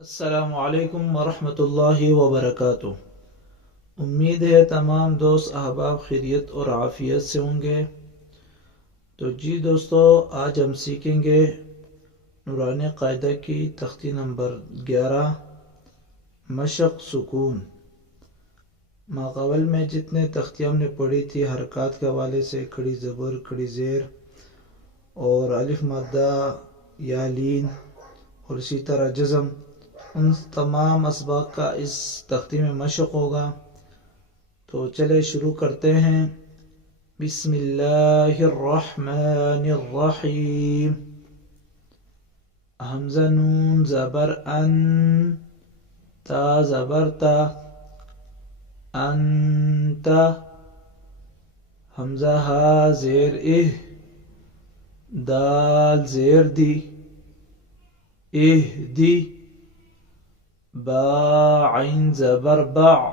السلام علیکم ورحمۃ اللہ وبرکاتہ۔ امید ہے تمام دوست احباب خیریت اور عافیت سے ہوں گے۔ تو جی دوستو، آج ہم سیکھیں گے نورانی قاعدہ کی تختی نمبر 11، مشق سکون۔ ماقبل میں جتنے تختی ہم نے پڑھی تھی حرکات کے حوالے سے، کھڑی زبر، کھڑی زیر اور الف مادہ یا لین اور اسی طرح جزم، ان تمام اسباق کا اس تختی میں مشق ہوگا۔ تو چلے شروع کرتے ہیں۔ بسم اللہ الرحمن الرحیم۔ حمزہ نون زبر ان، تا زبر تا، انت۔ حمزہ ہا زیر اہ، دال زیر دی، اہ دی۔ با عین زبر با،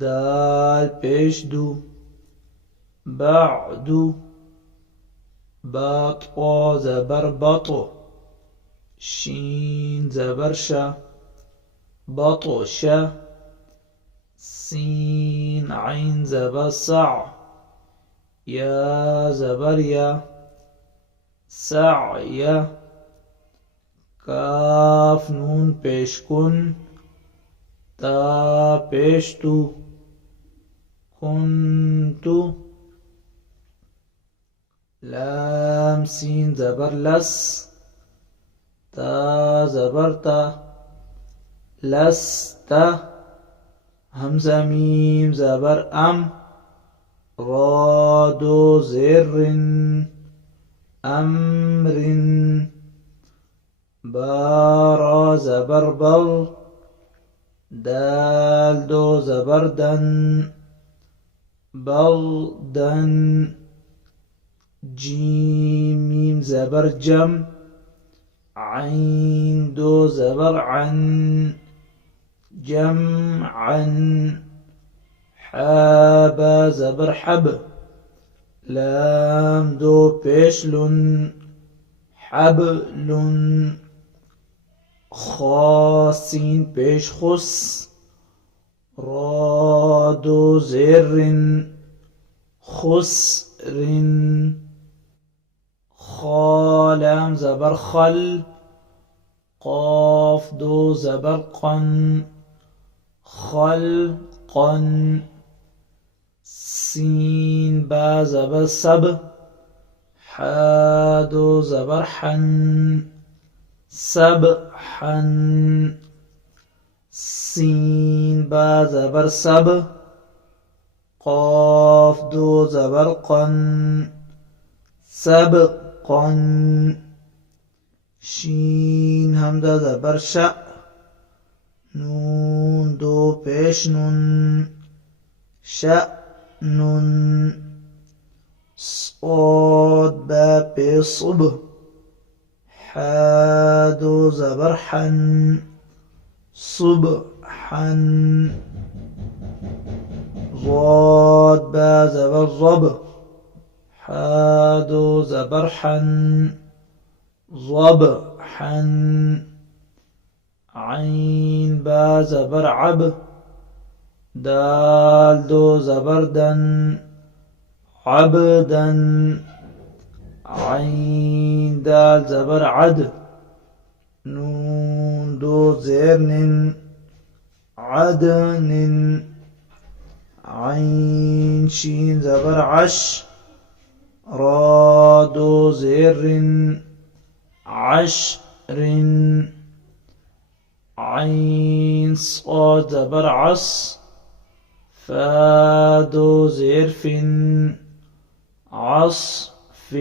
دال پیش دو، بعدو۔ با طا زبر بطو، شین زبر شا، بطش۔ سین عین زبر سع، یا زبر یا، سعی۔ کاف نون پیش کن، تا پیش تو، کنتو۔ لام سین زبر لس، تا زبر تا، لست۔ حمزہ میم زبر ام، را دو زیر امر۔ بارا زبر بل، دال دو زبر دن، بلدن۔ جیم میم زبر جم، عین دو زبر عن، جمعا۔ حابا زبر حب، لام دو پیش لن، حبل۔ خا سین پیش خس، را دو زیر خسر۔ خا لام زبر خل، قاف دو زبر قن، خلقا۔ سین با زبر سب، حا دو زبر حن، سبحا۔ سین با زبر سب، قاف دو زبر قن، سبقا۔ شین حمزہ زبر شا، نون دو پیش نن، شأن۔ صاد با پیش صب، حا دو زبر حن، صبحا۔ ضاد با زبر ضب، حا دو زبر حن، ضبحا۔ عین با زبر عب، دال دو زبر دن، عبدا۔ عین دال زبر عد، نون دو زیر نن، عدن۔ عین شین زبر عش، را دو زیر عشر۔ عین صاد زبر عص، فا دو زیر فن، عصف۔